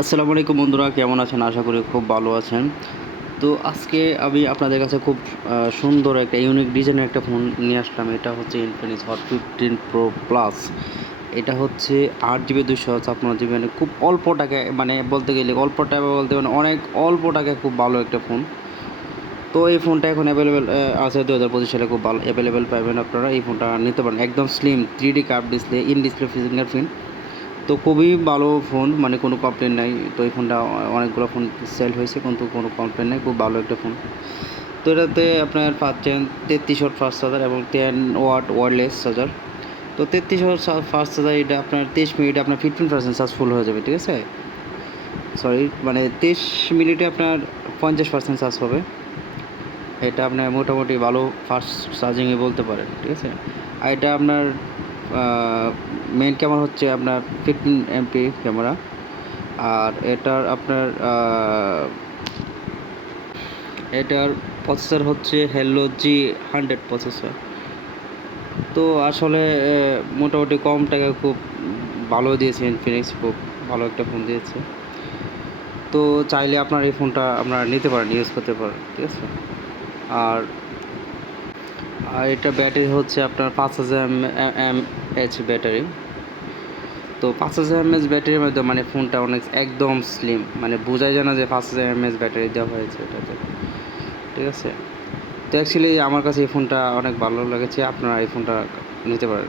আসসালামু আলাইকুম বন্ধুরা, কেমন আছেন? আশা করি খুব ভালো আছেন। তো আজকে আমি আপনাদের কাছে খুব সুন্দর একটা ইউনিক ডিজাইনের একটা ফোন নিয়ে আসলাম। এটা হচ্ছে Infinix Hot 15 Pro Plus। এটা হচ্ছে 8 GB 256 GB, মানে খুব অল্প টাকায়, মানে বলতে গেলে অল্প টাকা বলতে মানে অনেক অল্প টাকায় খুব ভালো একটা ফোন। তো এই ফোনটা এখন অ্যাভেলেবেল আছে 2025 সালে, খুব ভালো অ্যাভেলেবেল পাবেন আপনারা। এই ফোনটা নিতে পারেন, একদম slim 3D curve display, in display fingerprint. তো খুবই ভালো ফোন, মানে কোনো কমপ্লেন নাই। তো এই ফোনটা অনেকগুলো ফোন সেল হয়েছে, কিন্তু কোনো কমপ্লেন নেই, খুব ভালো একটা ফোন। তো এটাতে আপনার পাচ্ছেন 33 ওয়াট ফাস্ট চার্জার এবং 10 ওয়াট ওয়্যারলেস চার্জার। তো 33 ওয়াট ফাস্ট চার্জার, এটা আপনার 23 মিনিটে আপনার 15% চার্জ ফুল হয়ে যাবে, ঠিক আছে? সরি, মানে 23 মিনিটে আপনার 50% চার্জ হবে। এটা আপনার মোটামুটি ভালো ফাস্ট চার্জিংয়ে বলতে পারেন, ঠিক আছে? আর এটা আপনার মেইন ক্যামেরা হচ্ছে আপনার 15 MP ক্যামেরা। আর এটার প্রসেসর হচ্ছে হেলো G100 প্রসেসর। তো আসলে মোটামুটি কম টাকায় খুব ভালো দিয়েছে ইনফিনিক্স, খুব ভালো একটা ফোন দিয়েছে। তো চাইলে আপনার এই ফোনটা আপনারা নিতে পারেন, ইউজ করতে পারেন, ঠিক আছে? আর আর এটা ব্যাটারি হচ্ছে আপনার 5000 mAh ব্যাটারি। তো 5000 mAh ব্যাটারির মধ্যে মানে ফোনটা অনেক একদম স্লিম, মানে বোঝাই যায় না যে 5000 mAh ব্যাটারি দেওয়া হয়েছে এটাতে, ঠিক আছে? তো অ্যাকচুয়ালি আমার কাছে এই ফোনটা অনেক ভালো লেগেছে, আপনারা এই ফোনটা নিতে পারেন।